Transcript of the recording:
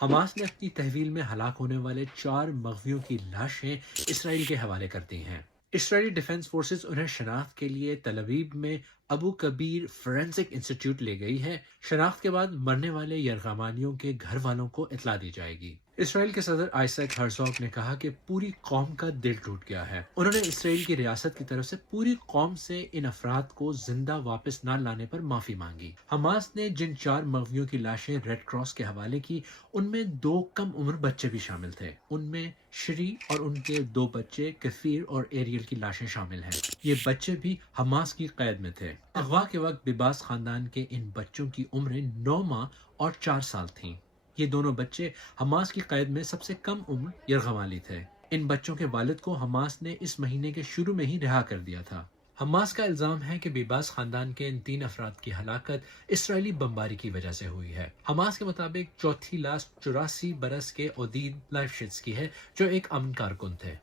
Hamas نے اپنی تحویل میں ہلاک ہونے والے 4 مغویوں کی لاشیں اسرائیل کے حوالے کر دی ہیں۔ اسرائیلی ڈیفنس فورسز انہیں شناخت کے لیے تل ابیب میں ابو کبیر فورینسک انسٹیٹیوٹ لے گئی ہے۔ شناخت کے بعد مرنے والے یرغمالیوں کے گھر والوں کو اطلاع دی جائے گی۔ اسرائیل کے صدر آئسیک ہرزوگ نے کہا کہ پوری قوم کا دل ٹوٹ گیا ہے۔ انہوں نے اسرائیل کی ریاست کی طرف سے پوری قوم سے ان افراد کو زندہ واپس نہ لانے پر معافی مانگی۔ حماس نے جن 4 مغویوں کی لاشیں ریڈ کراس کے حوالے کی، ان میں 2 کم عمر بچے بھی شامل تھے۔ ان میں شری اور ان کے 2 بچے کفیر اور ایریل کی لاشیں شامل ہیں۔ یہ بچے بھی حماس کی قید میں تھے۔ اغوا کے وقت بباس خاندان کے ان بچوں کی عمریں 9 ماہ اور 4 سال تھیں۔ یہ دونوں بچے حماس کی قید میں سب سے کم عمر یرغمالی تھے۔ ان بچوں کے والد کو حماس نے اس مہینے کے شروع میں ہی رہا کر دیا تھا۔ حماس کا الزام ہے کہ بباس خاندان کے ان 3 افراد کی ہلاکت اسرائیلی بمباری کی وجہ سے ہوئی ہے۔ حماس کے مطابق چوتھی لاش 84 برس کے عودید لائفشٹس کی ہے، جو ایک امن کارکن تھے۔